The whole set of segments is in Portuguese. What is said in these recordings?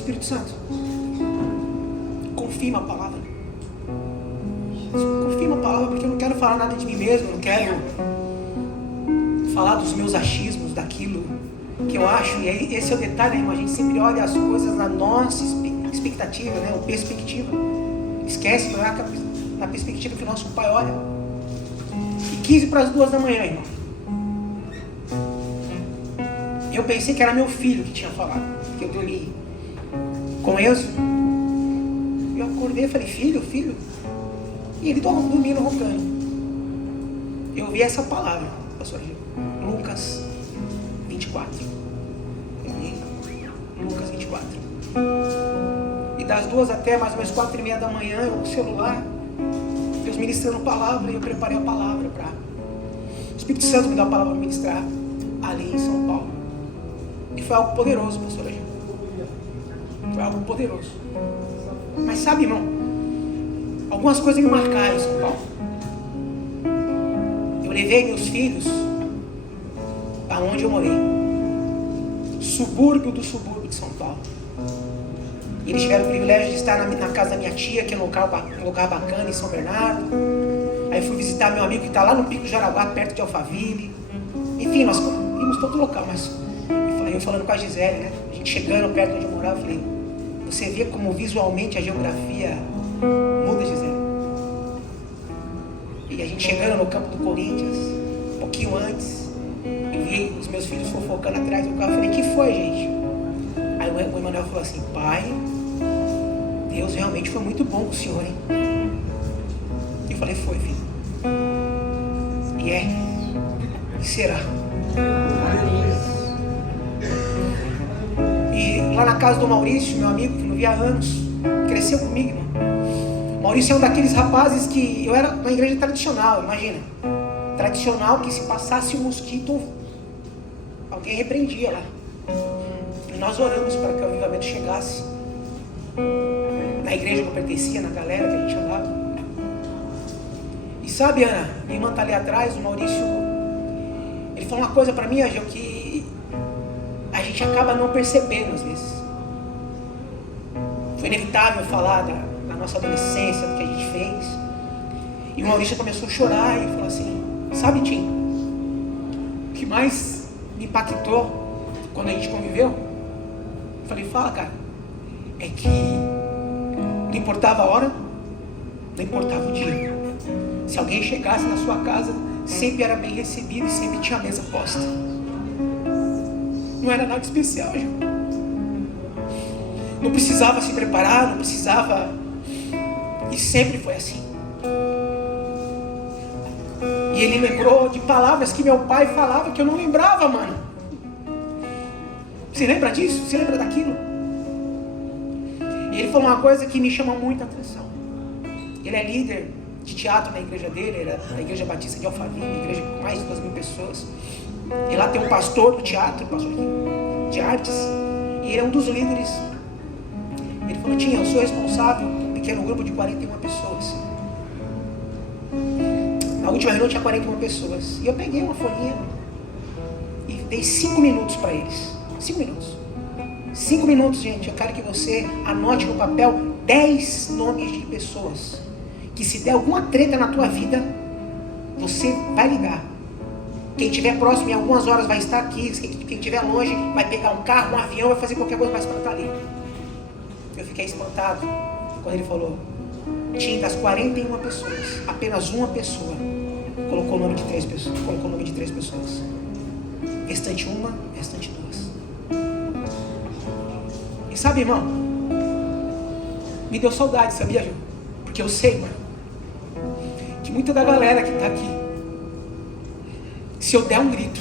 Espírito Santo, confirma a palavra. Confirma a palavra, porque eu não quero falar nada de mim mesmo, eu não quero falar dos meus achismos, daquilo que eu acho. E aí, esse é o detalhe, irmão, a gente sempre olha as coisas na nossa expectativa, né? Ou perspectiva. Esquece de olhar na perspectiva que o nosso Pai olha. E 15 para as 2 da manhã, irmão, eu pensei que era meu filho que tinha falado, porque eu dormi com Enzo. Eu acordei e falei, filho? E ele estava dormindo, roncando. Eu ouvi essa palavra, pastor Gil, Lucas 24. Lucas 24. E das 2 até mais ou menos 4:30 da manhã, eu com o celular, Deus ministrando palavra, e eu preparei a palavra para... O Espírito Santo me deu a palavra para ministrar ali em São Paulo. E foi algo poderoso, pastor Gil. Foi algo poderoso. Mas sabe, irmão, algumas coisas me marcaram em São Paulo. Eu levei meus filhos aonde eu morei, subúrbio do subúrbio de São Paulo. Eles tiveram o privilégio de estar na casa da minha tia, que é um lugar bacana em São Bernardo. Aí fui visitar meu amigo que está lá no Pico de Jaraguá, perto de Alphaville. Enfim, nós vimos todo local, mas eu falando com a Gisele, né? A gente chegando perto de onde eu morava, eu falei, você vê como visualmente a geografia muda, Gisele. E a gente chegando no campo do Corinthians, um pouquinho antes, eu vi os meus filhos fofocando atrás do carro. Eu falei, que foi, gente? Aí o Emanuel falou assim, pai, Deus realmente foi muito bom com o senhor, hein? Eu falei, foi, filho. E é. E será. E lá na casa do Maurício, meu amigo, que não via há anos, cresceu comigo, irmão. Maurício é um daqueles rapazes que... Eu era na igreja tradicional, imagina. Tradicional, que se passasse um mosquito, alguém repreendia lá. E nós oramos para que o avivamento chegasse na igreja que eu pertencia, na galera que a gente andava. E sabe, Ana, minha irmã está ali atrás, o Maurício, ele falou uma coisa para mim, Angel, que a gente acaba não percebendo às vezes. Foi inevitável falar da nossa adolescência, do que a gente fez. E o Maurício começou a chorar e falou assim, sabe, Tim, o que mais me impactou quando a gente conviveu? Eu falei, fala, cara. É que não importava a hora, não importava o dia. Se alguém chegasse na sua casa, sempre era bem recebido e sempre tinha a mesa posta. Não era nada especial, Ju. Não precisava se preparar, não precisava... E sempre foi assim. E ele lembrou de palavras que meu pai falava que eu não lembrava, mano. Você lembra disso? Você lembra daquilo? E ele falou uma coisa que me chama muita atenção. Ele é líder de teatro na igreja dele, era da Igreja Batista de Alphaville, uma igreja com mais de 2.000 pessoas. E lá tem um pastor do teatro, pastor de artes, e ele é um dos líderes. Ele falou, Tim, eu sou responsável por um pequeno grupo de 41 pessoas. Na última reunião tinha 41 pessoas. E eu peguei uma folhinha e dei 5 minutos para eles. 5 minutos. 5 minutos, gente. Eu quero que você anote no papel 10 nomes de pessoas que, se der alguma treta na tua vida, você vai ligar. Quem estiver próximo em algumas horas vai estar aqui. Quem estiver longe vai pegar um carro, um avião, vai fazer qualquer coisa mais para estar ali. Eu fiquei espantado quando ele falou, Tim, das 41 pessoas, apenas uma pessoa colocou o nome de 3 pessoas. Colocou o nome de 3 pessoas. Restante uma, restante 2. E sabe, irmão, me deu saudade, sabia, Ju? Porque eu sei, mano, que muita da galera que tá aqui, se eu der um grito,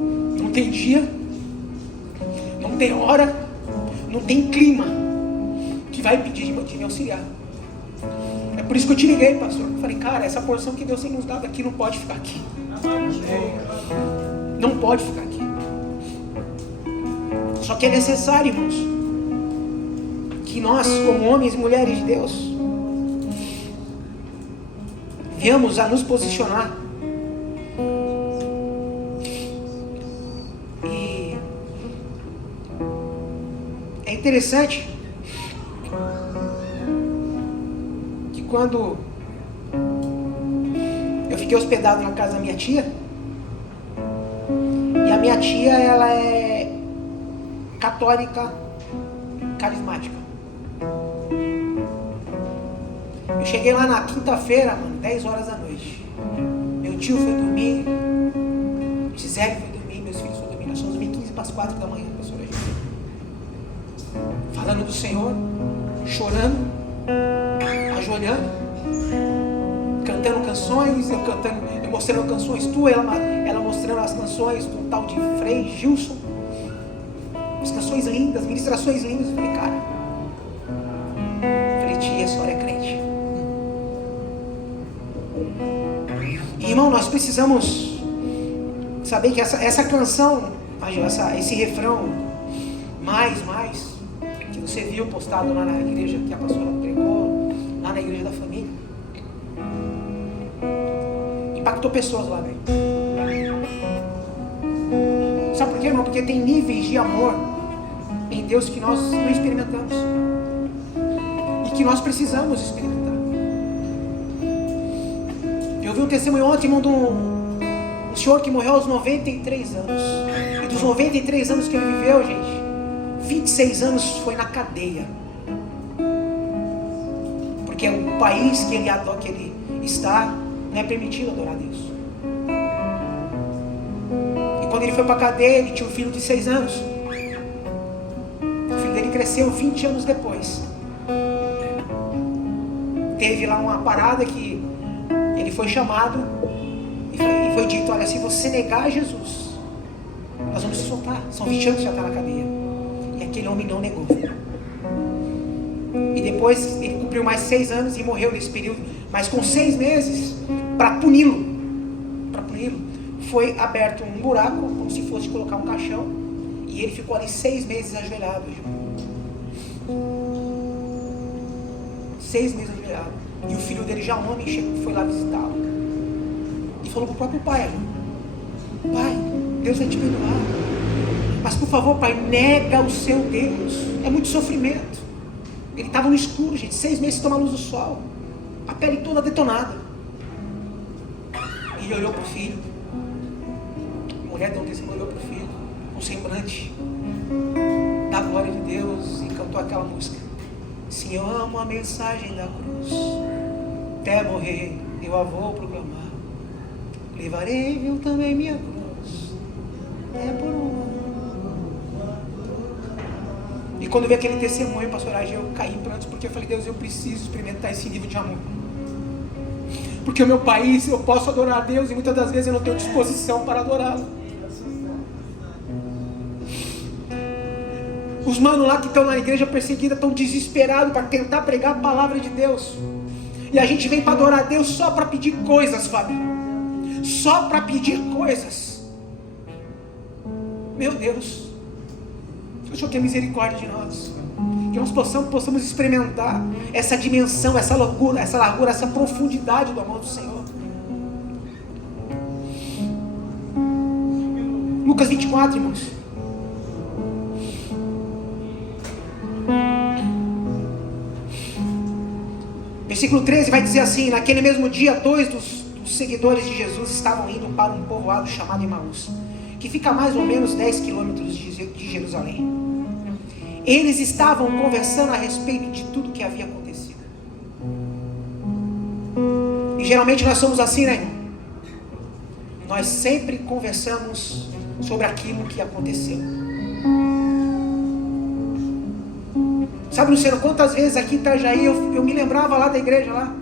não tem dia, não tem hora, não tem clima que vai pedir de me auxiliar. É por isso que eu te liguei, pastor. Eu falei, cara, essa porção que Deus tem nos dado aqui não pode ficar aqui. Não pode ficar aqui. Só que é necessário, irmãos, que nós, como homens e mulheres de Deus, venhamos a nos posicionar. E é interessante quando eu fiquei hospedado na casa da minha tia, e a minha tia, ela é católica carismática. Eu cheguei lá na quinta-feira, mano, 10 horas da noite. Meu tio foi dormir, Gisele foi dormir, meus filhos foram dormir. Nós fomos dormir 15 para as 4 da manhã, pastora Gisele. Falando do Senhor, chorando, ajoelhando, cantando canções, eu mostrando canções tuas, ela mostrando as canções do tal de Frei Gilson. As canções lindas, ministrações lindas. Eu falei, cara, tia, a senhora é crente. E, irmão, nós precisamos saber que essa canção, esse refrão, mais, que você viu postado lá na igreja que a pastora pregou, lá na igreja da família, impactou pessoas lá, velho. Sabe por quê, irmão? Porque tem níveis de amor em Deus que nós não experimentamos e que nós precisamos experimentar. Eu vi um testemunho ontem, irmão, de um senhor que morreu aos 93 anos. E dos 93 anos que ele viveu, gente, 26 anos foi na cadeia. Porque o país que ele está não é permitido adorar a Deus. E quando ele foi para a cadeia, ele tinha um filho de 6 anos. O filho dele cresceu 20 anos depois. Teve lá uma parada que ele foi chamado e foi dito, olha, se você negar Jesus, nós vamos te soltar. São 20 anos que já está na cadeia. E aquele homem não negou. E depois ele cumpriu mais 6 anos e morreu nesse período. Mas com 6 meses, para puni-lo, foi aberto um buraco, como se fosse colocar um caixão. E ele ficou ali 6 meses ajoelhado. 6 meses ajoelhado. E o filho dele, já homem, foi lá visitá-lo. E falou para o próprio pai, pai, Deus vai te perdoar. Mas por favor, pai, nega o seu Deus. É muito sofrimento. Ele estava no escuro, gente, 6 meses sem tomar luz do sol. A pele toda detonada. E ele olhou para o filho. A mulher deu um testemunho, olhou para o filho, com semblante da glória de Deus, e cantou aquela música. Sim, eu amo a mensagem da cruz. Até morrer eu a vou proclamar. Levarei eu também minha cruz. É por um. E quando eu vi aquele testemunho, pastor Age, eu caí em prantos, porque eu falei, Deus, eu preciso experimentar esse nível de amor. Porque o meu país, eu posso adorar a Deus e muitas das vezes eu não tenho disposição para adorá-lo. Os manos lá que estão na igreja perseguida estão desesperados para tentar pregar a palavra de Deus. E a gente vem para adorar a Deus só para pedir coisas, Fábio. Só para pedir coisas. Meu Deus. Que o Senhor tenha misericórdia de nós. Que nós possamos experimentar essa dimensão, essa largura, essa profundidade do amor do Senhor. Lucas 24, irmãos. Versículo 13 vai dizer assim: naquele mesmo dia, 2 dos seguidores de Jesus estavam indo para um povoado chamado Emaús, que fica a mais ou menos 10 quilômetros de Jerusalém. Eles estavam conversando a respeito de tudo que havia acontecido. E geralmente nós somos assim, né, irmão? Nós sempre conversamos sobre aquilo que aconteceu. Sabe, Luciano, quantas vezes aqui em Itajaí eu me lembrava lá da igreja lá.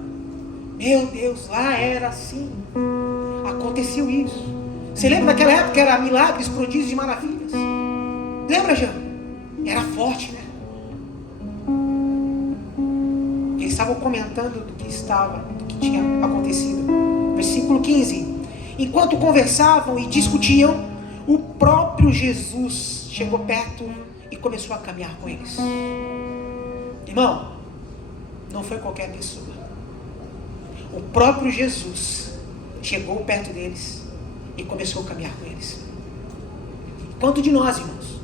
Meu Deus, lá era assim. Aconteceu isso. Você lembra daquela época que era milagres, prodígios e maravilhas? Lembra, Jean? Era forte, né? Eles estavam comentando do que tinha acontecido. Versículo 15. Enquanto conversavam e discutiam, o próprio Jesus chegou perto e começou a caminhar com eles. Irmão, não foi qualquer pessoa. O próprio Jesus chegou perto deles e começou a caminhar com eles. Quanto de nós, irmãos,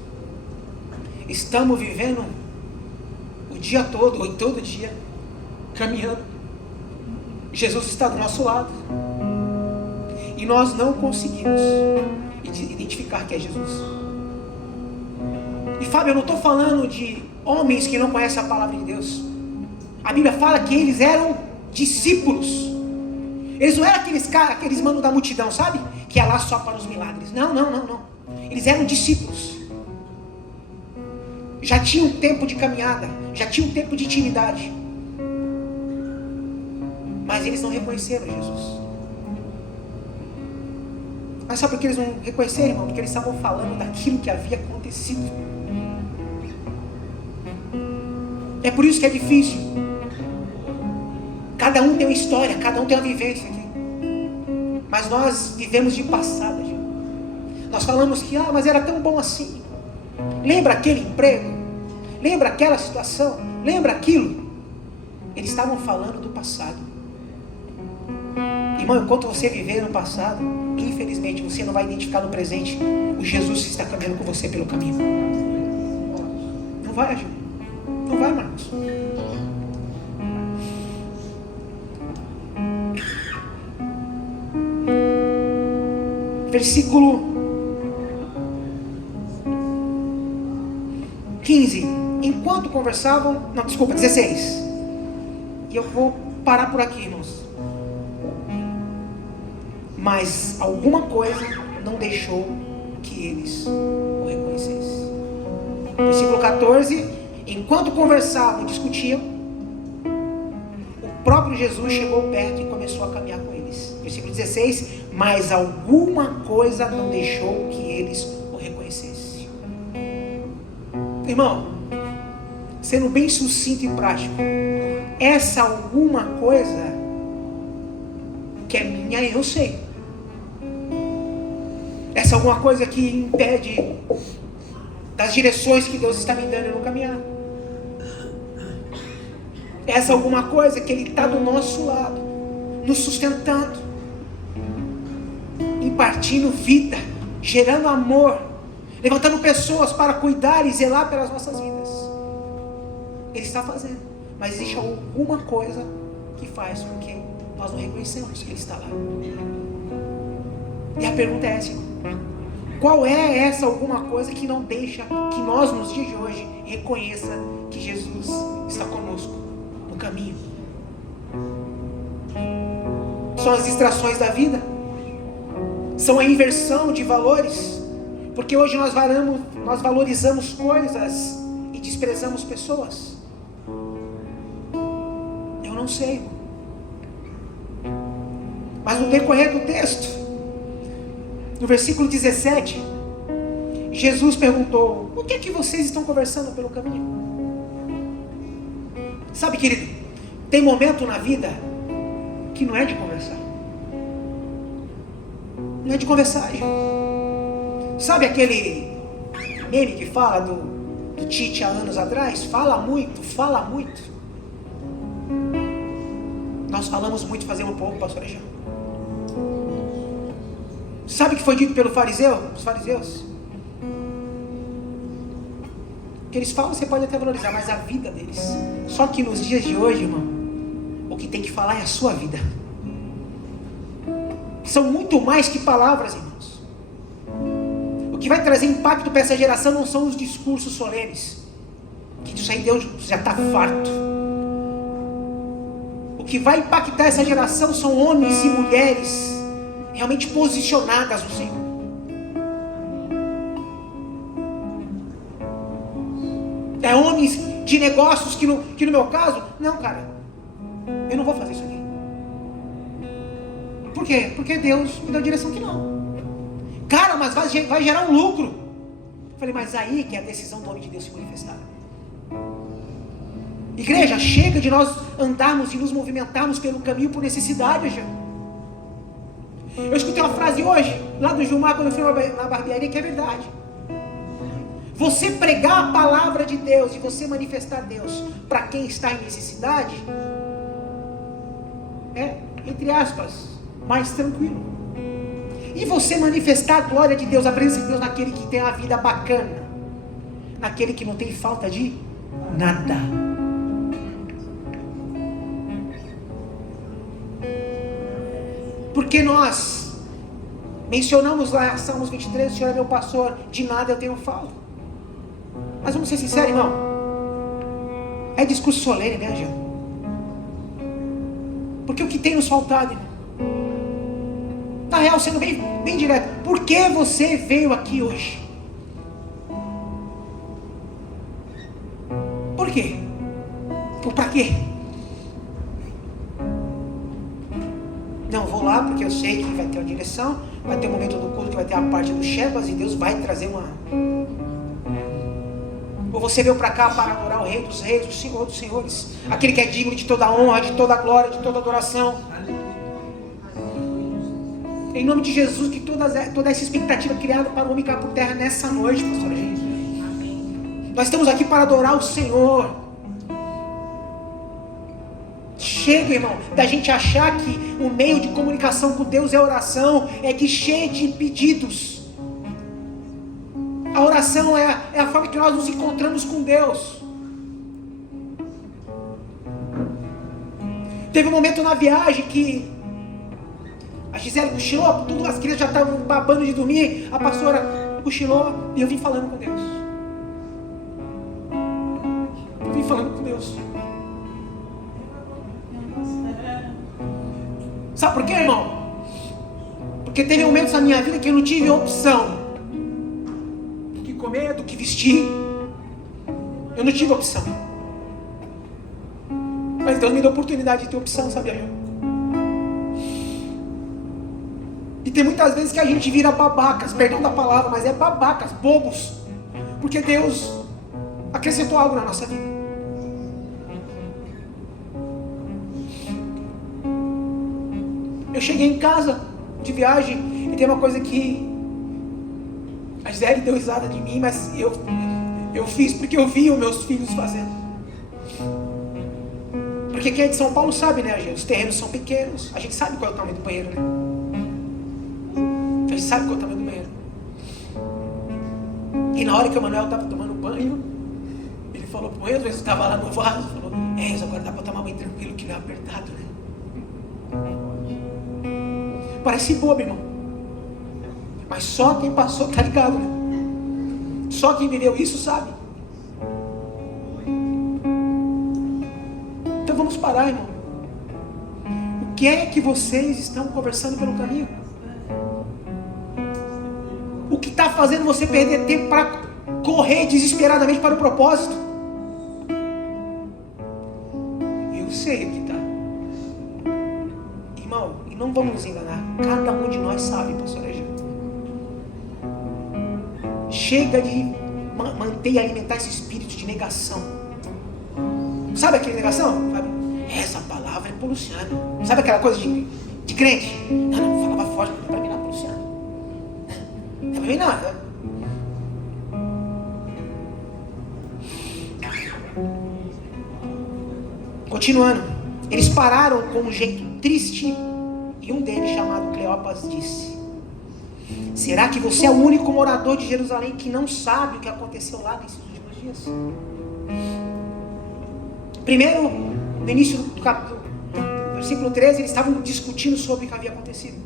estamos vivendo o dia todo, ou todo dia, caminhando Jesus está do nosso lado. E nós não conseguimos identificar que é Jesus. E Fábio, eu não estou falando de homens que não conhecem a palavra de Deus. A Bíblia fala que eles eram discípulos. Eles não eram aqueles manos da multidão, sabe? Que ia lá só para os milagres. Não. Eles eram discípulos. Já tinham um tempo de caminhada. Já tinham um tempo de intimidade. Mas eles não reconheceram Jesus. Mas sabe por que eles não reconheceram, irmão? Porque eles estavam falando daquilo que havia acontecido. É por isso que é difícil. Cada um tem uma história, cada um tem uma vivência aqui. Mas nós vivemos de passado, gente. Nós falamos que, mas era tão bom assim. Lembra aquele emprego? Lembra aquela situação? Lembra aquilo? Eles estavam falando do passado. Irmão, enquanto você viver no passado, infelizmente você não vai identificar no presente o Jesus que está caminhando com você pelo caminho. Não vai, gente. Não vai, Marcos. Versículo 15. Enquanto conversavam... 16. E eu vou parar por aqui, irmãos. Mas alguma coisa não deixou que eles o reconhecessem. Versículo 14. Enquanto conversavam e discutiam, o próprio Jesus chegou perto e começou a caminhar com eles. Versículo 16. Mas alguma coisa não deixou que eles o reconhecessem. Irmão, sendo bem sucinto e prático, essa alguma coisa que é minha, eu sei. Essa alguma coisa que impede das direções que Deus está me dando no caminhar. Essa alguma coisa que Ele está do nosso lado, nos sustentando, impartindo vida, gerando amor, levantando pessoas para cuidar e zelar pelas nossas vidas. Ele está fazendo, mas existe alguma coisa que faz com que nós não reconhecemos que Ele está lá. E a pergunta é essa: qual é essa alguma coisa que não deixa que nós nos dias de hoje reconheça que Jesus está conosco no caminho? São as distrações da vida? São a inversão de valores? Porque hoje nós valorizamos coisas e desprezamos pessoas? Eu não sei. Mas no decorrer do texto, no versículo 17, Jesus perguntou: o que é que vocês estão conversando pelo caminho? Sabe, querido, tem momento na vida que não é de conversar. Não é de conversar, gente. Sabe aquele meme que fala do Tite há anos atrás? Fala muito, fala muito. Nós falamos muito, fazemos pouco, pastor Alexandre. Sabe o que foi dito pelos fariseus? O que eles falam você pode até valorizar, mas a vida deles. Só que nos dias de hoje, irmão, o que tem que falar é a sua vida. São muito mais que palavras, irmãos. O que vai trazer impacto para essa geração não são os discursos solenes, que isso aí Deus já está farto. O que vai impactar essa geração são homens e mulheres realmente posicionadas no Senhor. É homens de negócios que no meu caso, não, cara, eu não vou fazer isso aqui. Por quê? Porque Deus me deu a direção que não. Cara, mas vai gerar um lucro. Eu falei, mas aí que é a decisão do homem de Deus se manifestar. Igreja, chega de nós andarmos e nos movimentarmos pelo caminho por necessidade, gente. Eu escutei uma frase hoje, lá do Gilmar, quando eu fui na barbearia, que é verdade. Você pregar a palavra de Deus e você manifestar Deus para quem está em necessidade, é, entre aspas, mais tranquilo. E você manifestar a glória de Deus, a presença de Deus naquele que tem uma vida bacana, naquele que não tem falta de nada. Porque nós mencionamos lá Salmos 23, o Senhor é meu pastor, de nada eu tenho falta. Mas vamos ser sinceros, irmão. É discurso solene, né, Gil? Porque o que tem nos faltado, irmão? Na real, sendo bem direto, por que você veio aqui hoje? Por quê? Ou pra quê? Não, vou lá porque eu sei que vai ter uma direção, vai ter um momento do culto que vai ter a parte do Shebas e Deus vai trazer uma... Ou você veio para cá para adorar o Rei dos Reis, o Senhor dos Senhores, aquele que é digno de toda honra, de toda glória, de toda adoração. Em nome de Jesus, que toda essa expectativa criada para o homem cair por terra nessa noite, pastora gente. Nós estamos aqui para adorar o Senhor. Chega, irmão, da gente achar que o meio de comunicação com Deus é a oração, é cheio de pedidos. A oração é a forma que nós nos encontramos com Deus. Teve um momento na viagem que a Gisele cochilou, todas as crianças já estavam babando de dormir, a pastora cochilou e eu vim falando com Deus. Eu vim falando com Deus. Sabe por quê, irmão? Porque teve momentos na minha vida que eu não tive opção do que comer, do que vestir. Eu não tive opção. Mas Deus me deu a oportunidade de ter opção, sabia, irmão? E tem muitas vezes que a gente vira babacas, perdão da palavra, mas é babacas, bobos. Porque Deus acrescentou algo na nossa vida. Eu cheguei em casa de viagem e tem uma coisa que a Gisele deu risada de mim, mas eu fiz porque eu vi os meus filhos fazendo. Porque quem é de São Paulo sabe, né, gente? Os terrenos são pequenos. A gente sabe qual é o tamanho do banheiro, né? A gente sabe qual é o tamanho do banheiro. E na hora que o Manuel estava tomando banho, ele falou pro Enzo, Enzo estava lá no vaso, falou: Enzo, agora dá para tomar banho tranquilo, que não é apertado, né? Parece bobo, irmão. Mas só quem passou tá ligado, né? Só quem viveu isso sabe. Então vamos parar, irmão. O que é que vocês estão conversando pelo caminho? O que está fazendo você perder tempo para correr desesperadamente para o propósito? Eu sei o que está. Irmão, e não vamos nos enganar. Cada um de nós sabe, pastor Egeu. Chega de manter e alimentar esse espírito de negação. Sabe aquele negação? Essa palavra é pro Luciano. Sabe aquela coisa de crente? Não, falava forte, não é para mim não, pro Luciano. Não é para mim nada. Continuando. Eles pararam com um jeito triste e um deles, chamado Cleopas, disse: será que você é o único morador de Jerusalém que não sabe o que aconteceu lá nesses últimos dias? Primeiro, no início do capítulo, versículo 13, eles estavam discutindo sobre o que havia acontecido.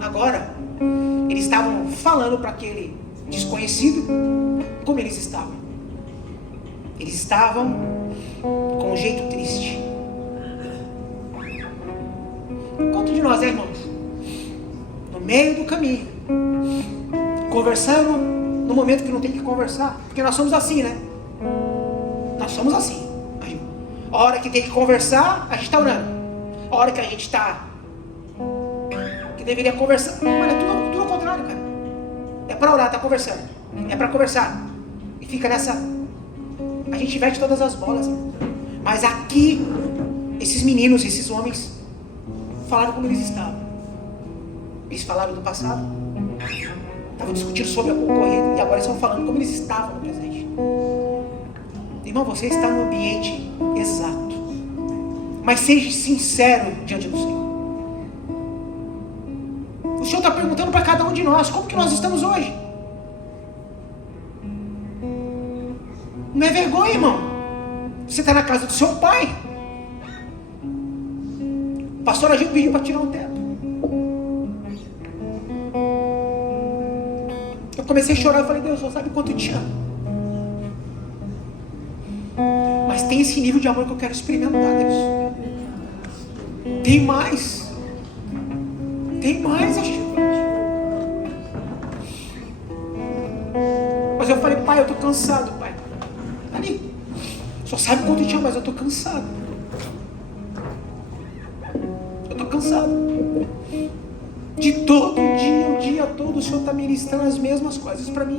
Agora, eles estavam falando para aquele desconhecido como eles estavam. Eles estavam com um jeito triste. Quanto de nós, irmãos? No meio do caminho, conversando no momento que não tem que conversar, porque nós somos assim, né? Nós somos assim. A hora que tem que conversar, a gente está orando. A hora que a gente está que deveria conversar, mas é tudo ao contrário, cara. É para orar, tá conversando. É para conversar. E fica nessa. A gente inverte todas as bolas. Mas aqui, esses meninos, esses homens, falaram como eles estavam. Eles falaram do passado. Estavam discutindo sobre a concorrência. E agora eles estão falando como eles estavam no presente. Irmão, você está no ambiente exato. Mas seja sincero diante do Senhor. O Senhor está perguntando para cada um de nós: como que nós estamos hoje? Não é vergonha, irmão. Você está na casa do seu pai. A pastora Gil pediu para tirar um teto. Eu comecei a chorar, eu falei, Deus, você sabe quanto eu te amo. Mas tem esse nível de amor que eu quero experimentar, Deus. Tem mais. Tem mais, Chico. Mas eu falei, pai, eu tô cansado, pai. Ali. Só sabe quanto eu te amo, mas eu tô cansado. Eu tô cansado. De todo dia, o dia todo, o Senhor está ministrando as mesmas coisas para mim.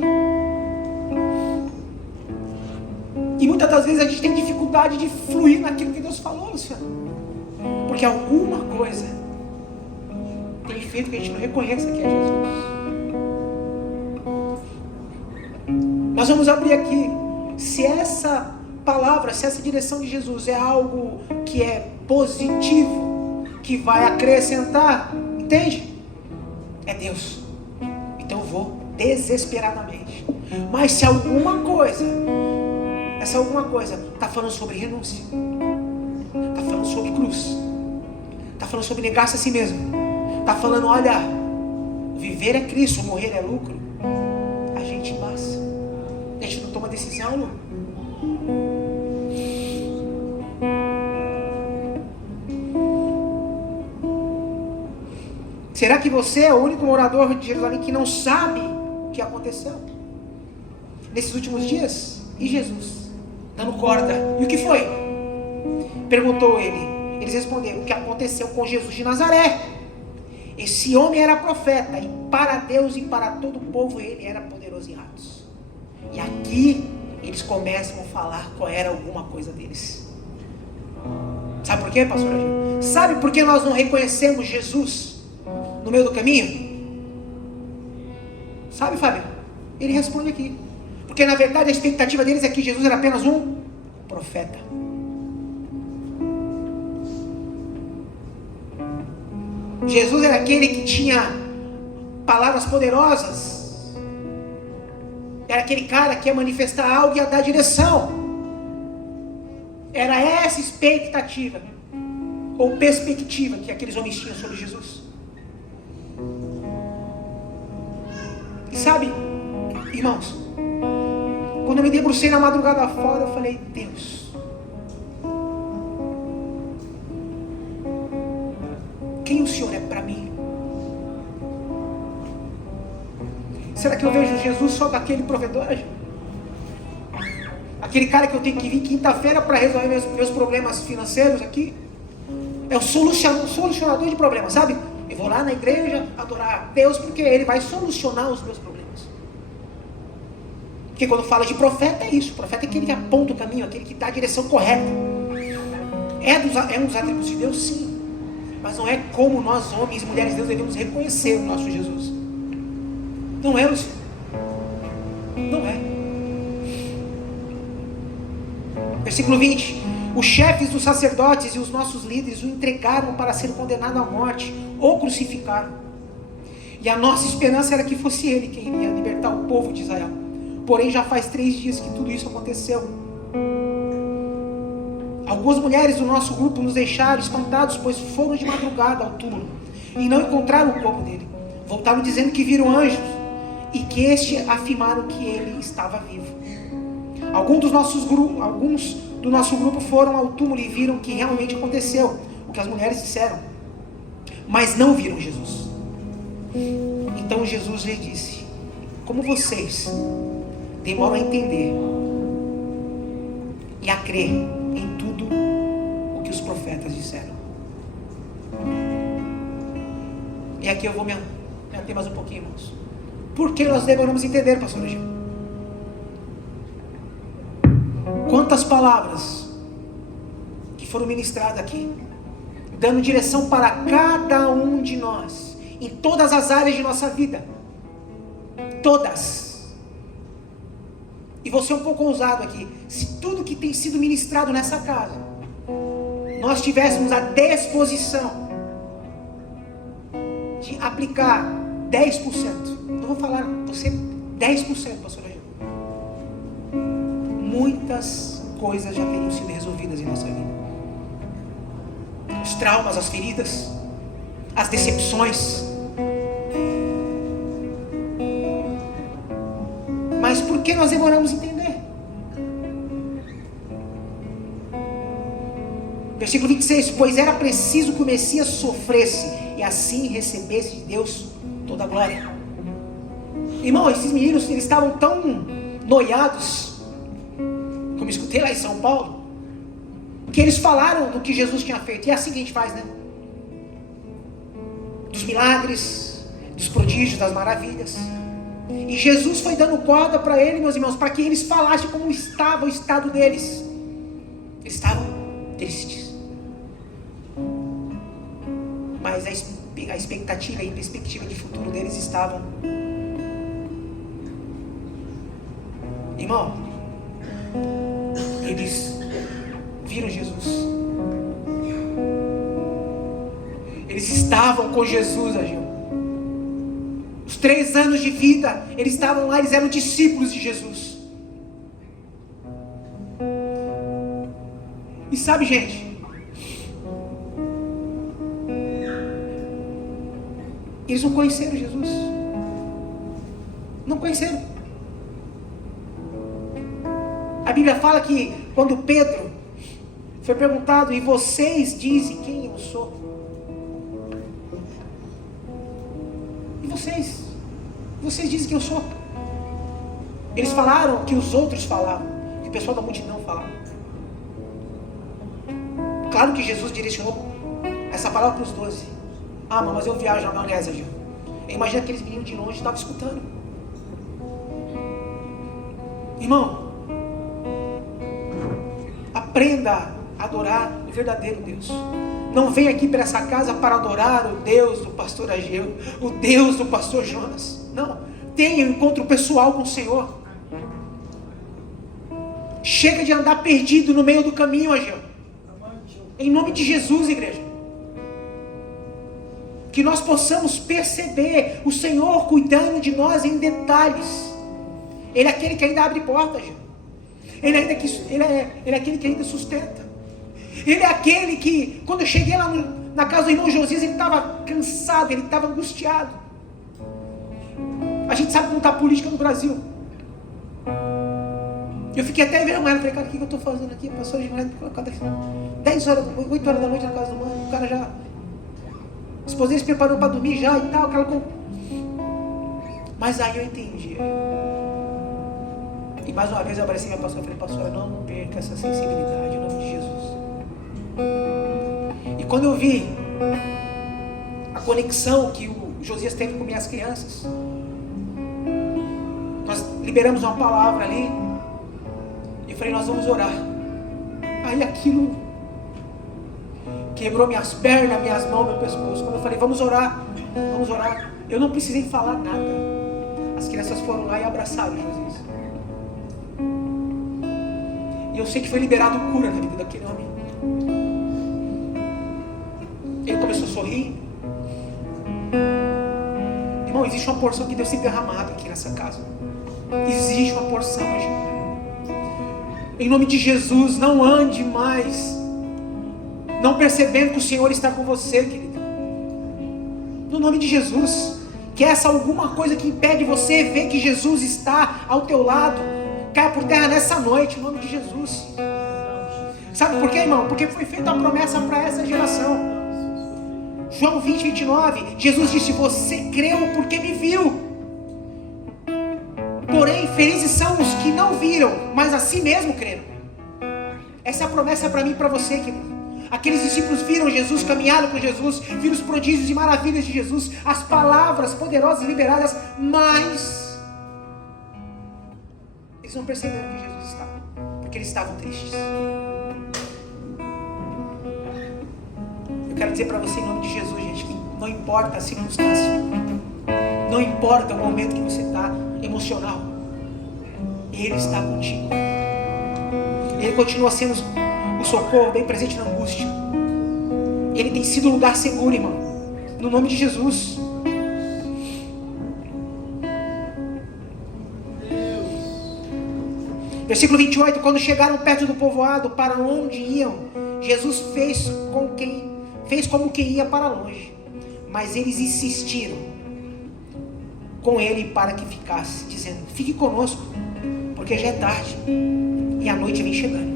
E muitas das vezes a gente tem dificuldade de fluir naquilo que Deus falou, Luciano. Porque alguma coisa tem feito que a gente não reconheça que é Jesus. Nós vamos abrir aqui. Se essa palavra, se essa direção de Jesus é algo que é positivo, que vai acrescentar, entende? É Deus. Então eu vou desesperadamente. Mas se alguma coisa, essa alguma coisa está falando sobre renúncia, está falando sobre cruz, está falando sobre negar-se a si mesmo, está falando, olha, viver é Cristo, morrer é lucro, a gente passa. A gente não toma decisão, Lu. Será que você é o único morador de Jerusalém que não sabe o que aconteceu nesses últimos dias? E Jesus, dando corda. E o que foi? Perguntou ele. Eles responderam, o que aconteceu com Jesus de Nazaré. Esse homem era profeta, e para Deus e para todo o povo ele era poderoso em atos. E aqui eles começam a falar qual era alguma coisa deles. Sabe por quê, pastor Agil? Sabe por que nós não reconhecemos Jesus no meio do caminho? Sabe, Fábio? Ele responde aqui. Porque na verdade a expectativa deles é que Jesus era apenas um profeta. Jesus era aquele que tinha palavras poderosas. Era aquele cara que ia manifestar algo e ia dar direção. Era essa expectativa ou perspectiva que aqueles homens tinham sobre Jesus. E sabe, irmãos, quando eu me debrucei na madrugada fora, eu falei, Deus, quem o Senhor é para mim? Será que eu vejo Jesus só daquele provedor? Aquele cara que eu tenho que vir quinta-feira para resolver meus problemas financeiros aqui? É o solucionador de problemas, sabe? Eu vou lá na igreja adorar a Deus porque Ele vai solucionar os meus problemas. Porque quando fala de profeta é isso. O profeta é aquele que aponta o caminho, aquele que dá a direção correta. É um dos atributos de Deus, sim. Mas não é como nós, homens e mulheres de Deus, devemos reconhecer o nosso Jesus. Não é, Luciano. Não é. Versículo 20. Os chefes dos sacerdotes e os nossos líderes o entregaram para ser condenado à morte ou crucificado. E a nossa esperança era que fosse ele quem iria libertar o povo de Israel. Porém já faz 3 dias que tudo isso aconteceu. Algumas mulheres do nosso grupo nos deixaram espantados, pois foram de madrugada ao túmulo e não encontraram o corpo dele. Voltaram dizendo que viram anjos e que afirmaram que ele estava vivo. Alguns do nosso grupo foram ao túmulo e viram que realmente aconteceu o que as mulheres disseram, mas não viram Jesus. Então Jesus lhe disse, como vocês demoram a entender e a crer em tudo o que os profetas disseram. E aqui eu vou me ater mais um pouquinho, irmãos. Por que nós demoramos a entender, pastor Gil? Quantas palavras que foram ministradas aqui, dando direção para cada um de nós, em todas as áreas de nossa vida, todas. E vou ser um pouco ousado aqui, se tudo que tem sido ministrado nessa casa, nós tivéssemos a disposição de aplicar 10%, não vou falar, você 10%, pastor Gil, muitas coisas já teriam sido resolvidas em nossa vida. os traumas, as feridas, as decepções. Mas por que nós demoramos a entender? Versículo 26, pois era preciso que o Messias sofresse e assim recebesse de Deus toda a glória. Irmão, esses meninos, eles estavam tão noiados, como escutei lá em São Paulo, que eles falaram do que Jesus tinha feito. E é assim que a gente faz, né? Dos milagres, dos prodígios, das maravilhas. E Jesus foi dando corda para ele, meus irmãos, para que eles falassem como estava o estado deles. Eles estavam tristes. Mas a expectativa e a perspectiva de futuro deles estavam. Irmão, eles viram Jesus. Eles estavam com Jesus, Agil. Os 3 anos de vida, eles estavam lá, eles eram discípulos de Jesus. E sabe, gente, eles não conheceram Jesus. Não conheceram. A Bíblia fala que quando Pedro foi perguntado, e vocês dizem quem eu sou? E vocês dizem quem eu sou? Eles falaram que os outros falavam, que o pessoal da multidão falava. Claro que Jesus direcionou essa palavra para os 12. Ah, mas eu viajo na maionese, Gil. Imagina aqueles meninos de longe estavam escutando. Irmão, aprenda a adorar o verdadeiro Deus. Não venha aqui para essa casa para adorar o Deus do pastor Ageu, o Deus do pastor Jonas. Não, tenha um encontro pessoal com o Senhor. Chega de andar perdido no meio do caminho, Ageu. Em nome de Jesus, igreja. Que nós possamos perceber o Senhor cuidando de nós em detalhes. Ele é aquele que ainda abre portas, Ageu. Ele é aquele que ainda sustenta. Ele é aquele que, quando eu cheguei lá na casa do irmão Josias, ele estava cansado, ele estava angustiado. A gente sabe como está a política no Brasil. Eu fiquei até envergonhado, falei, cara, o que eu estou fazendo aqui? Passou de 10 horas, 8 horas da noite na casa do mano, o cara já... A esposa dele se preparou para dormir já e tal, aquela... Mas aí eu entendi. E mais uma vez eu abracei minha pastora e falei, pastora, não perca essa sensibilidade em nome de Jesus. E quando eu vi a conexão que o Josias teve com minhas crianças, nós liberamos uma palavra ali, e eu falei, nós vamos orar. Aí aquilo quebrou minhas pernas, minhas mãos, meu pescoço. Quando eu falei, vamos orar, eu não precisei falar nada. As crianças foram lá e abraçaram Jesus. E eu sei que foi liberado cura na vida daquele homem. Ele começou a sorrir. Irmão, existe uma porção que deve ser derramada aqui nessa casa. Existe uma porção, gente. Em nome de Jesus, não ande mais não percebendo que o Senhor está com você, querido. No nome de Jesus. Que essa alguma coisa que impede você ver que Jesus está ao teu lado, caia por terra nessa noite, em nome de Jesus. Sabe por quê, irmão? Porque foi feita a promessa para essa geração. João 20, 29, Jesus disse, você creu porque me viu. Porém, felizes são os que não viram, mas a si mesmo creram. Essa é a promessa para mim e para você, querido. Aqueles discípulos viram Jesus, caminharam com Jesus, viram os prodígios e maravilhas de Jesus, as palavras poderosas liberadas, mas eles não perceberam que Jesus estava, porque eles estavam tristes. Eu quero dizer para você em nome de Jesus, gente, que não importa a circunstância, não importa o momento que você está emocional, Ele está contigo. Ele continua sendo o socorro bem presente na angústia. Ele tem sido um lugar seguro, irmão, no nome de Jesus. Versículo 28, quando chegaram perto do povoado para onde iam, Jesus fez fez como que ia para longe, mas eles insistiram com ele para que ficasse, dizendo: fique conosco, porque já é tarde e a noite vem chegando.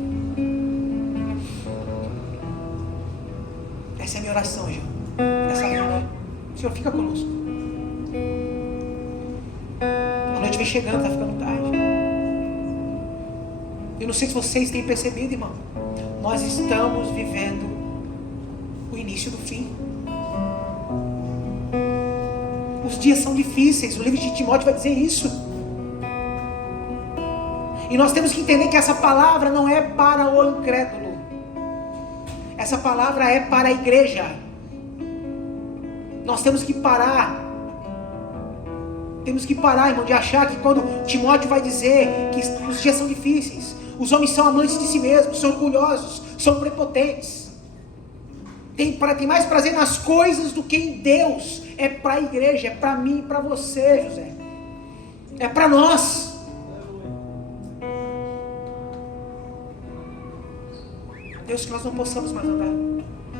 Essa é a minha oração, Senhor. Essa noite, Senhor, fica conosco. A noite vem chegando, está ficando tarde. Eu não sei se vocês têm percebido, irmão, nós estamos vivendo o início do fim. Os dias são difíceis, o livro de Timóteo vai dizer isso. E nós temos que entender que essa palavra não é para o incrédulo. Essa palavra é para a igreja. Nós temos que parar, irmão, de achar que quando Timóteo vai dizer que os dias são difíceis, os homens são amantes de si mesmos, são orgulhosos, são prepotentes, tem mais prazer nas coisas do que em Deus. É para a igreja, é para mim e para você, José, é para nós. Deus, que nós não possamos mais andar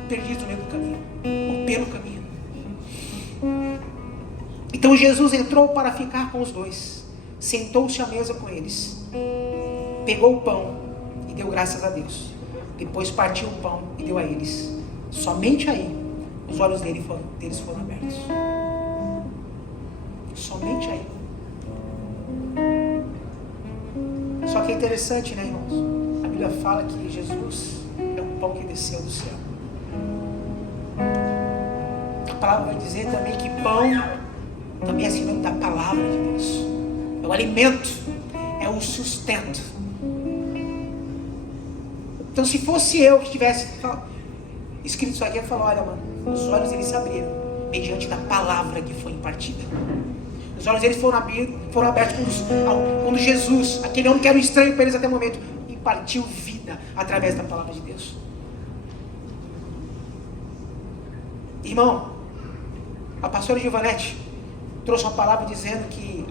perdidos no meio do caminho, ou pelo caminho. Então Jesus entrou para ficar com os dois, sentou-se à mesa com eles, pegou o pão e deu graças a Deus, depois partiu o pão e deu a eles. Somente aí os olhos deles foram abertos. Somente aí. Só que é interessante, né, irmãos? A Bíblia fala que Jesus é o pão que desceu do céu. A palavra vai dizer também que pão também é sinônimo da palavra de Deus. É o alimento, é o sustento. Então, se fosse eu que tivesse escrito isso aqui, eu falo: olha, mano, os olhos eles se abriram mediante da palavra que foi impartida. Os olhos eles foram abertos quando Jesus, aquele homem que era um estranho para eles até o momento, impartiu vida através da palavra de Deus. Irmão, a pastora Giovanetti trouxe uma palavra dizendo que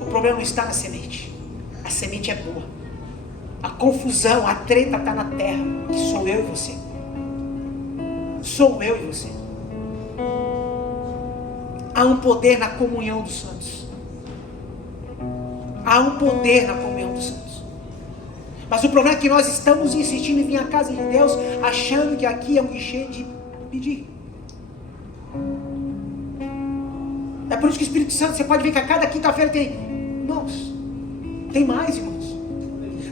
o problema não está na semente. A semente é boa. A confusão, a treta está na terra, que sou eu e você. Sou eu e você. Há um poder na comunhão dos santos. Há um poder na comunhão dos santos. Mas o problema é que nós estamos insistindo em vir à casa de Deus, achando que aqui é um guichê de pedir. É por isso que o Espírito Santo, você pode ver que a cada quinta-feira tem, irmãos, tem mais, irmãos.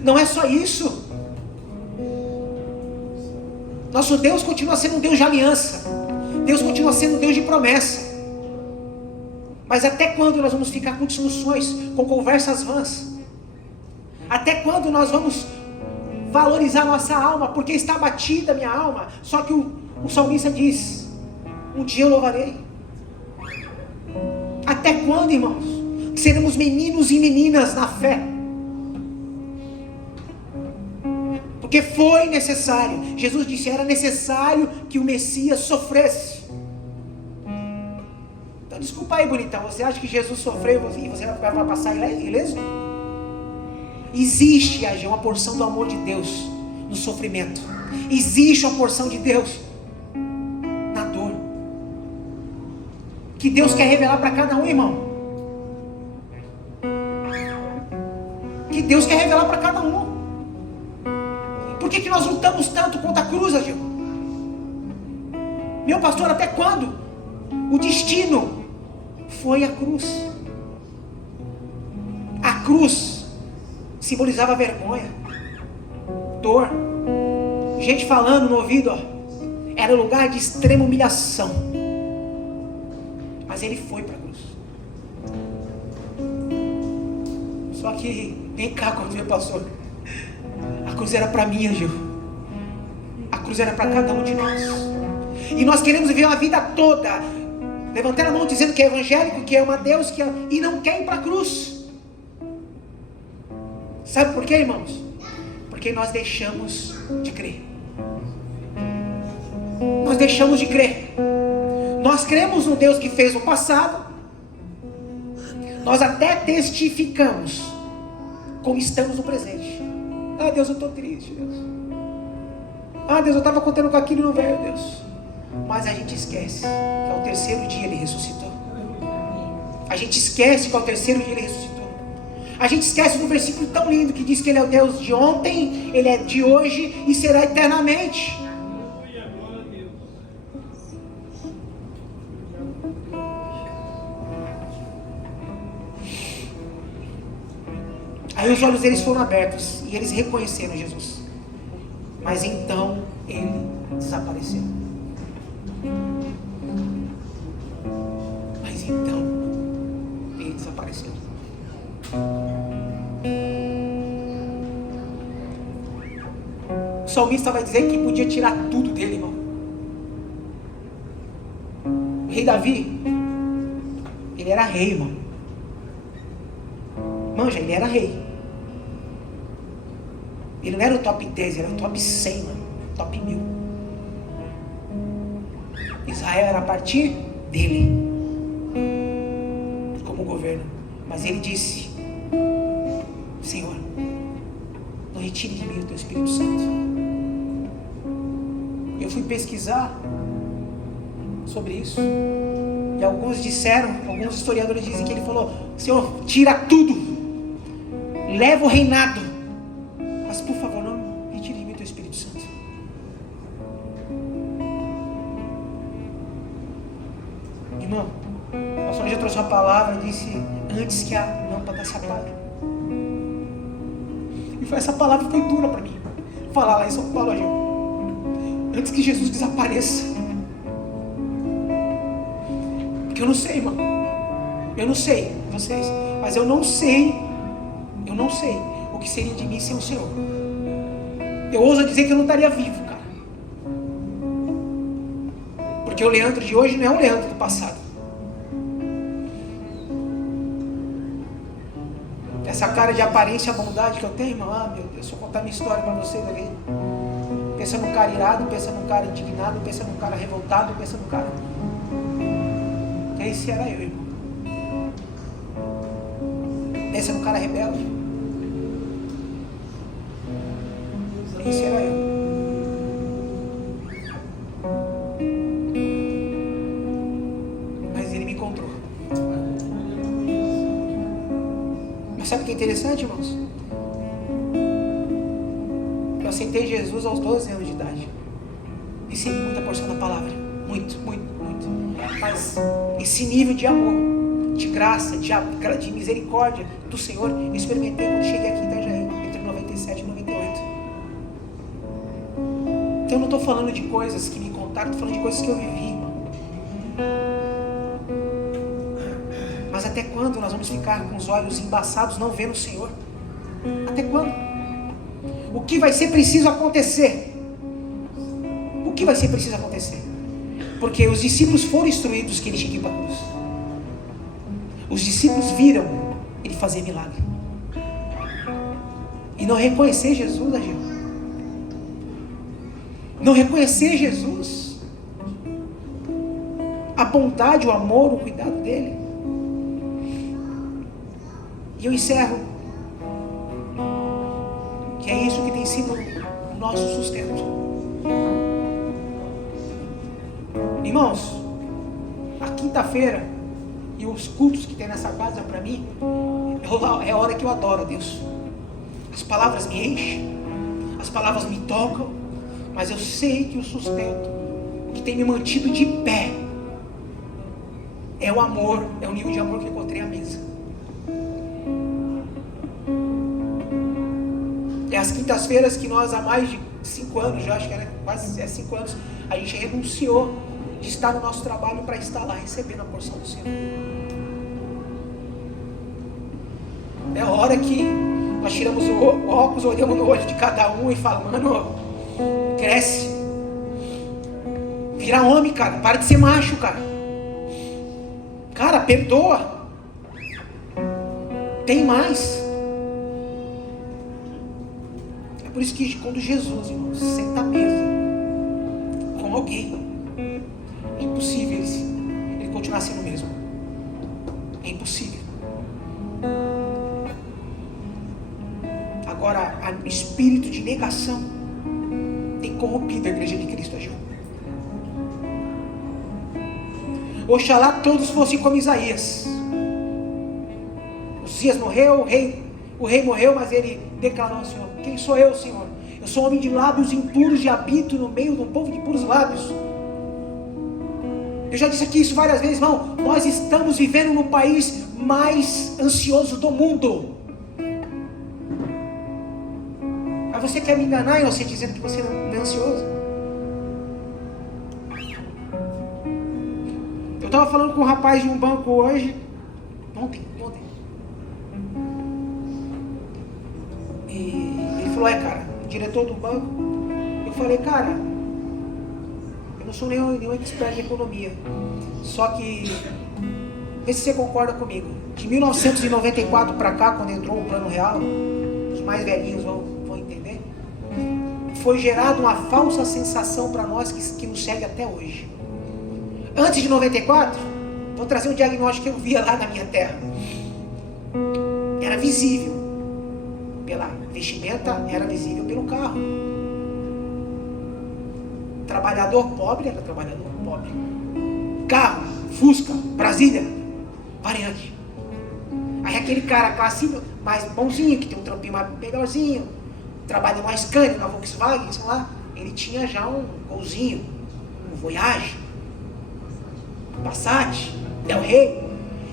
Não é só isso. Nosso Deus continua sendo um Deus de aliança. Deus continua sendo um Deus de promessa. Mas até quando nós vamos ficar com discussões, com conversas vãs? Até quando nós vamos valorizar nossa alma, porque está abatida a minha alma? Só que o salmista diz: um dia eu louvarei. Até quando, irmãos? Seremos meninos e meninas na fé. Porque foi necessário. Jesus disse: era necessário que o Messias sofresse. Então desculpa aí, bonitão, você acha que Jesus sofreu e você vai passar ileso? Existe uma porção do amor de Deus no sofrimento. Existe uma porção de Deus na dor, que Deus quer revelar para cada um, irmão. Que Deus quer revelar para cada um. Por que nós lutamos tanto contra a cruz, Agil? Meu pastor, até quando? O destino foi a cruz. A cruz simbolizava vergonha, dor, gente falando no ouvido, ó. Era um lugar de extrema humilhação. Mas ele foi para a cruz. Só que, vem cá, quando meu pastor, a cruz era para mim, Agil. A cruz era para cada um de nós. E nós queremos viver uma vida toda levantando a mão dizendo que é evangélico, que ama Deus, e não quer ir para a cruz. Sabe por quê, irmãos? Porque nós deixamos de crer. Nós deixamos de crer. Nós cremos no Deus que fez no passado. Nós até testificamos como estamos no presente. Ah, Deus, eu estou triste, Deus. Ah, Deus, eu estava contando com aquilo e não veio, Deus. Mas a gente esquece que ao terceiro dia ele ressuscitou. A gente esquece que ao terceiro dia ele ressuscitou. A gente esquece de um versículo tão lindo que diz que ele é o Deus de ontem, ele é de hoje e será eternamente. Aí os olhos deles foram abertos e eles reconheceram Jesus. Mas então ele desapareceu. Mas então ele desapareceu. O salmista vai dizer que podia tirar tudo dele, irmão. O rei Davi, ele era rei, irmão. Manja, ele era rei. Ele não era o top 10, ele era o top 100, mano. Top 1000. Israel era a partir dele, como governo. Mas ele disse: Senhor, não retire de mim o teu Espírito Santo. Eu fui pesquisar sobre isso. E alguns historiadores dizem que ele falou: Senhor, tira tudo. Leva o reinado. Mas por favor, não retire de mim o teu Espírito Santo. Irmão, o Senhor já trouxe uma palavra e disse: antes que a lâmpada se apague. E essa palavra foi dura para mim. Falar lá em São Paulo, gente. Antes que Jesus desapareça. Porque eu não sei, irmão. Eu não sei, vocês. Mas eu não sei o que seria de mim sem o Senhor. Eu ouso dizer que eu não estaria vivo, cara. Porque o Leandro de hoje não é o Leandro do passado. Essa cara de aparência, a bondade que eu tenho, irmão, meu Deus, se eu contar minha história para vocês ali. Pensa num cara irado, pensa num cara indignado, pensa num cara revoltado, pensa num cara... Esse era eu, irmão. Pensa num cara rebelde. Esse era eu. Mas ele me encontrou. Mas sabe o que é interessante, irmãos? Eu aceitei Jesus aos 12 anos de idade. Recebi muita porção da palavra. Muito, muito, muito. Mas esse nível de amor, de graça, de misericórdia do Senhor, eu experimentei quando cheguei aqui em Itajaí, entre 97 e 98. Então eu não estou falando de coisas que me contaram, estou falando de coisas que eu vivi, irmão. Mas até quando nós vamos ficar com os olhos embaçados não vendo o Senhor? Até quando? O que vai ser preciso acontecer? O que vai ser preciso acontecer? Porque os discípulos foram instruídos que ele tinha que ir para a cruz. Os discípulos viram ele fazer milagre. E não reconhecer Jesus, Agil. Não reconhecer Jesus. A bondade, o amor, o cuidado dele. E eu encerro. Que é isso que tem sido o nosso sustento. Irmãos, a quinta-feira e os cultos que tem nessa casa para mim é a hora que eu adoro a Deus. As palavras me enchem, as palavras me tocam, mas eu sei que o sustento, o que tem me mantido de pé, é o amor, é o nível de amor que eu encontrei à mesa. É as quintas-feiras que nós há mais de 5 anos, já acho que era quase 5 anos, a gente renunciou de estar no nosso trabalho para estar lá recebendo a porção do Senhor. É a hora que nós tiramos o óculos, olhamos no olho de cada um e falamos: mano, cresce, vira homem, cara, para de ser macho, cara, perdoa, tem mais. É por isso que quando Jesus, irmão, senta à mesa com alguém, é impossível ele continuar sendo o mesmo. É impossível. Agora, o espírito de negação tem corrompido a igreja de Cristo, Agil. Oxalá todos fossem como Isaías. Uzias morreu, o rei morreu, mas ele declarou ao Senhor: quem sou eu, Senhor? Eu sou homem de lábios impuros e habito no meio de um povo de puros lábios. Eu já disse aqui isso várias vezes, irmão. Nós estamos vivendo no país mais ansioso do mundo. Mas você quer me enganar, inocente, dizendo que você não é ansioso? Eu estava falando com um rapaz de um banco hoje, ontem. E ele falou: cara, o diretor do banco. Eu falei: cara, eu não sou nenhum expert de economia. Só que, vê se você concorda comigo. De 1994 para cá, quando entrou o Plano Real, os mais velhinhos vão entender, foi gerada uma falsa sensação para nós que nos segue até hoje. Antes de 94, vou trazer um diagnóstico que eu via lá na minha terra. Era visível pela vestimenta, era visível pelo carro. Trabalhador pobre era trabalhador pobre. Carro, Fusca, Brasília, variante. Aí aquele cara classe mais bonzinho, que tem um trampinho mais melhorzinho, trabalha mais Scania, na Volkswagen, sei lá, ele tinha já um Golzinho, um Voyage, um Passat, Del Rey.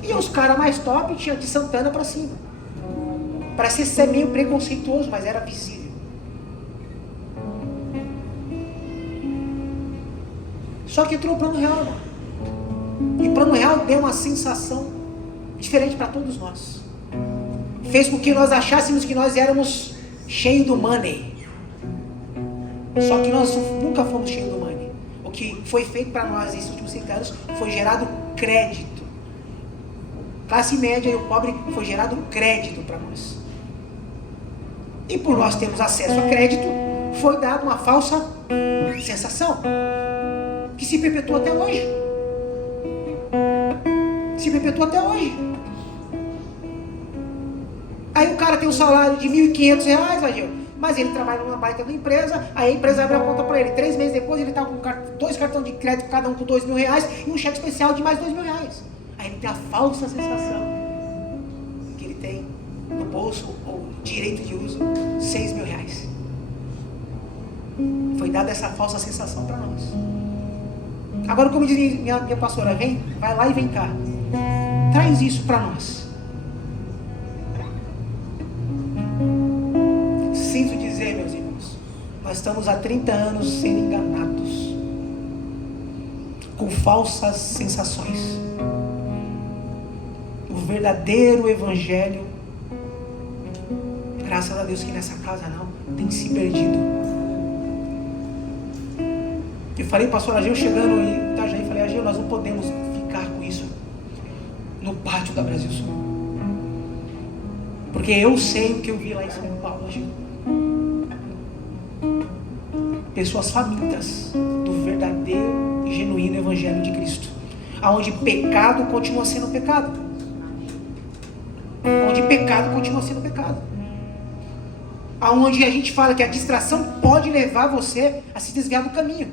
E os caras mais top tinham de Santana pra cima. Parecia ser meio preconceituoso, mas era visível. Só que entrou o Plano Real, irmão. E o Plano Real deu uma sensação diferente para todos nós. Fez com que nós achássemos que nós éramos cheios do money. Só que nós nunca fomos cheios do money. O que foi feito para nós nesses últimos 5 anos foi gerado crédito. Classe média e o pobre foi gerado crédito para nós. E por nós termos acesso a crédito, foi dada uma falsa sensação que se perpetua até hoje. Se perpetua até hoje. Aí o cara tem um salário de R$1.500, Ageu, mas ele trabalha numa baita da empresa, aí a empresa abre a conta para ele. 3 meses depois ele está com 2 cartões de crédito, cada um com R$2.000, e um cheque especial de mais R$2.000. Aí ele tem a falsa sensação que ele tem no bolso, ou direito de uso, R$6.000. Foi dada essa falsa sensação para nós. Agora, como diz minha pastora, vai lá e vem cá. Traz isso para nós. Sinto dizer, meus irmãos, nós estamos há 30 anos sendo enganados com falsas sensações. O verdadeiro evangelho, graças a Deus que nessa casa não, tem se perdido. Eu falei, pastor Ageu, chegando em Itajaí, falei: Ageu, nós não podemos ficar com isso no pátio da Brasil Sul. Porque eu sei o que eu vi lá em São Paulo, Ageu. Pessoas famintas do verdadeiro e genuíno evangelho de Cristo. Aonde pecado continua sendo pecado. Onde pecado continua sendo pecado. Aonde a gente fala que a distração pode levar você a se desviar do caminho.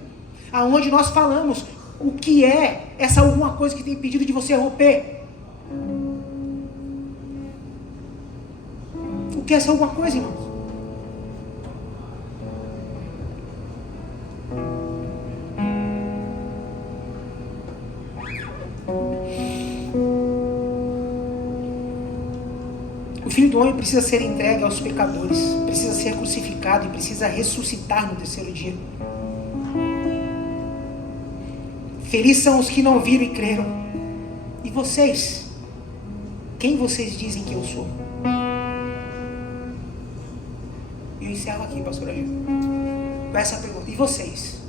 Aonde nós falamos o que é essa alguma coisa que tem impedido de você romper. O que é essa alguma coisa, irmãos? O Filho do Homem precisa ser entregue aos pecadores, precisa ser crucificado e precisa ressuscitar no 3º dia. Felizes são os que não viram e creram. E vocês? Quem vocês dizem que eu sou? E eu encerro aqui, pastor Ageu, com essa pergunta. E vocês?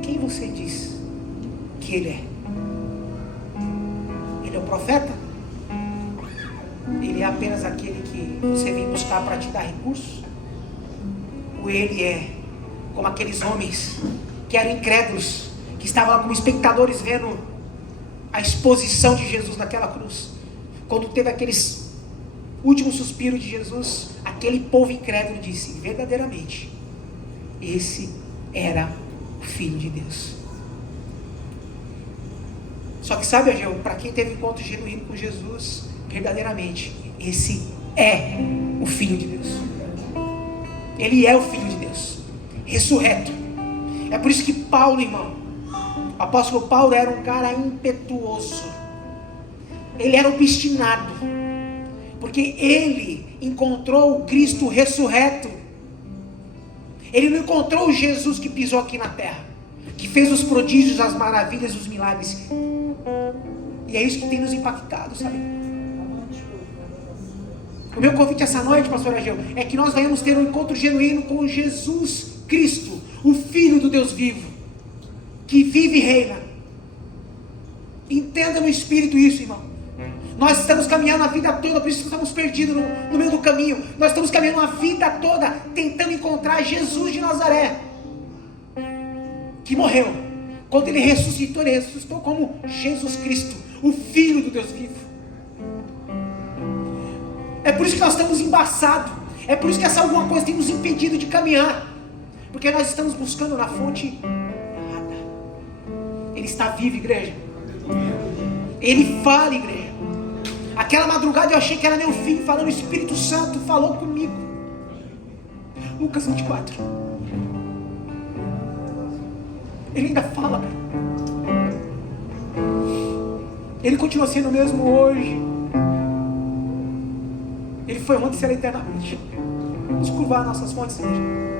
Quem você diz que ele é? Ele é o profeta? Ele é apenas aquele que você vem buscar para te dar recursos? Ou ele é como aqueles homens que eram incrédulos, que estavam lá como espectadores vendo a exposição de Jesus naquela cruz? Quando teve aqueles últimos suspiros de Jesus, aquele povo incrédulo disse: verdadeiramente, esse era o Filho de Deus. Só que sabe, Ageu, para quem teve encontro genuíno com Jesus, verdadeiramente, esse é o Filho de Deus. Ele é o Filho de Deus, ressurreto. É por isso que Paulo, irmão, o apóstolo Paulo era um cara impetuoso. Ele era obstinado, porque ele encontrou o Cristo ressurreto. Ele não encontrou o Jesus que pisou aqui na terra, que fez os prodígios, as maravilhas, os milagres. E é isso que tem nos impactado, sabe? O meu convite essa noite, pastor Ageu, é que nós venhamos ter um encontro genuíno com Jesus Cristo, o Filho do Deus vivo, que vive e reina. Entenda no Espírito isso, irmão. Nós estamos caminhando a vida toda, por isso estamos perdidos no meio do caminho. Nós estamos caminhando a vida toda tentando encontrar Jesus de Nazaré, que morreu. Quando ele ressuscitou como Jesus Cristo, o Filho do Deus vivo. É por isso que nós estamos embaçados. É por isso que essa alguma coisa tem nos impedido de caminhar, porque nós estamos buscando na fonte errada. Ele está vivo, igreja. Ele fala, igreja. Aquela madrugada eu achei que era meu filho falando. O Espírito Santo falou comigo. Lucas 24. Ele ainda fala, cara. Ele continua sendo o mesmo hoje. Ele foi ontem e será eternamente. Vamos curvar nossas fontes, igreja.